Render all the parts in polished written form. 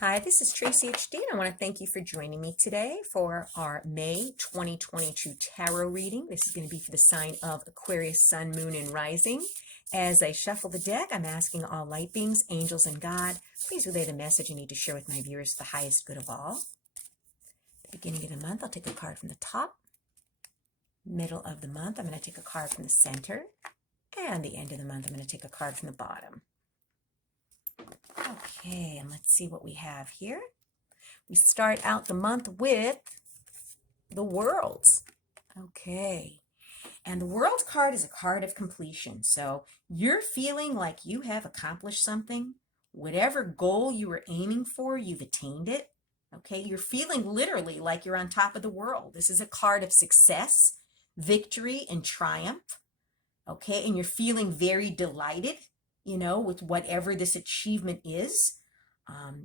Hi, this is Tracy HD, and I want to thank you for joining me today for our May 2022 tarot reading. This is going to be for the sign of Aquarius, Sun, Moon, and Rising. As I shuffle the deck, I'm asking all light beings, angels, and God, please relay the message you need to share with my viewers for the highest good of all. The beginning of the month, I'll take a card from the top. Middle of the month, I'm going to take a card from the center. And the end of the month, I'm going to take a card from the bottom. Okay, and let's see what we have here. We start out the month with the Worlds. Okay, and the World card is a card of completion. So you're feeling like you have accomplished something. Whatever goal you were aiming for, you've attained it. Okay, you're feeling literally like you're on top of the world. This is a card of success, victory, and triumph. Okay, and you're feeling very delighted, with whatever this achievement is.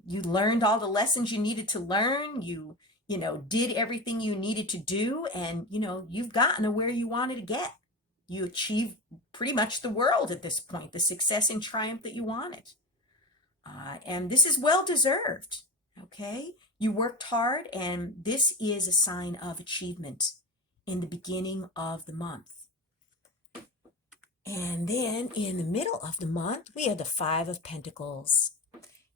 You learned all the lessons you needed to learn. You did everything you needed to do, and, you've gotten to where you wanted to get. You achieved pretty much the world at this point, the success and triumph that you wanted. And this is well-deserved, okay? You worked hard, and this is a sign of achievement in the beginning of the month. And then in the middle of the month, we have the Five of Pentacles.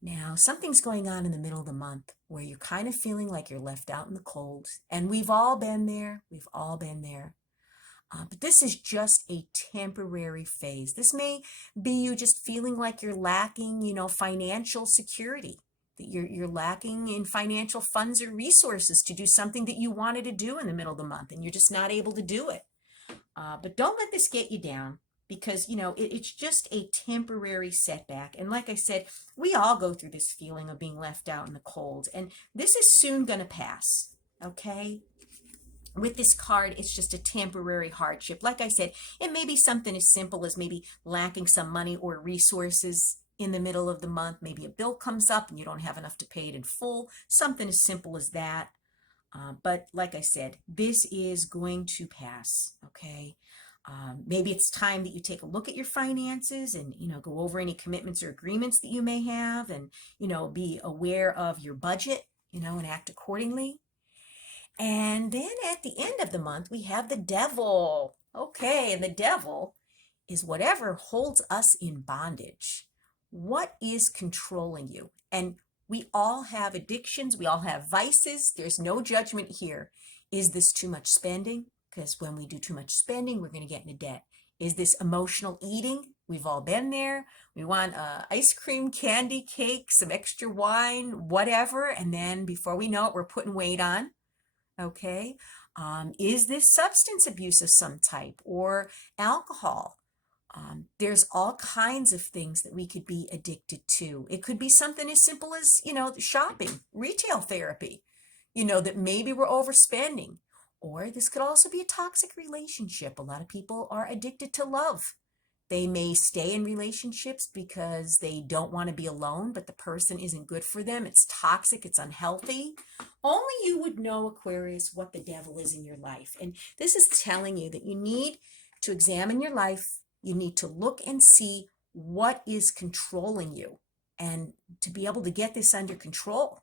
Now, something's going on in the middle of the month where you're kind of feeling like you're left out in the cold. And we've all been there. We've all been there. But this is just a temporary phase. This may be you just feeling like you're lacking, financial security, that you're lacking in financial funds or resources to do something that you wanted to do in the middle of the month, and you're just not able to do it. But don't let this get you down, because, it's just a temporary setback. And like I said, we all go through this feeling of being left out in the cold. And this is soon going to pass, okay? With this card, it's just a temporary hardship. Like I said, it may be something as simple as maybe lacking some money or resources in the middle of the month. Maybe a bill comes up and you don't have enough to pay it in full. Something as simple as that. But like I said, this is going to pass, okay? Maybe it's time that you take a look at your finances and, go over any commitments or agreements that you may have, and, be aware of your budget, and act accordingly. And then at the end of the month, we have the Devil. Okay, and the Devil is whatever holds us in bondage. What is controlling you? And we all have addictions. We all have vices. There's no judgment here. Is this too much spending? Because when we do too much spending, we're going to get into debt. Is this emotional eating? We've all been there. We want ice cream, candy, cake, some extra wine, whatever. And then before we know it, we're putting weight on. Okay. Is this substance abuse of some type, or alcohol? There's all kinds of things that we could be addicted to. It could be something as simple as, shopping, retail therapy, that maybe we're overspending. Or this could also be a toxic relationship. A lot of people are addicted to love. They may stay in relationships because they don't want to be alone, but the person isn't good for them. It's toxic. It's unhealthy. Only you would know, Aquarius, what the devil is in your life. And this is telling you that you need to examine your life. You need to look and see what is controlling you, and to be able to get this under control.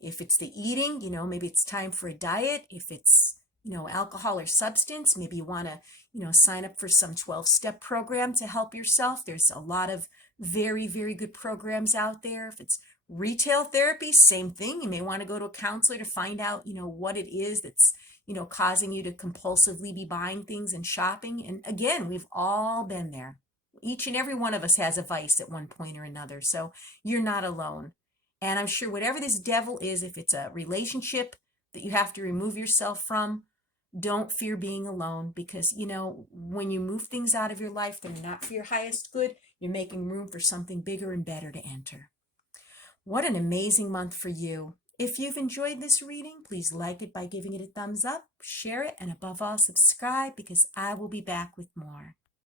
If it's the eating, maybe it's time for a diet. If it's, alcohol or substance, maybe you want to, sign up for some 12-step program to help yourself. There's a lot of very, very good programs out there. If it's retail therapy, same thing. You may want to go to a counselor to find out, what it is that's, causing you to compulsively be buying things and shopping. And again, we've all been there. Each and every one of us has a vice at one point or another. So you're not alone. And I'm sure whatever this devil is, if it's a relationship that you have to remove yourself from, don't fear being alone, because, when you move things out of your life that are not for your highest good, you're making room for something bigger and better to enter. What an amazing month for you. If you've enjoyed this reading, please like it by giving it a thumbs up, share it, and above all, subscribe, because I will be back with more.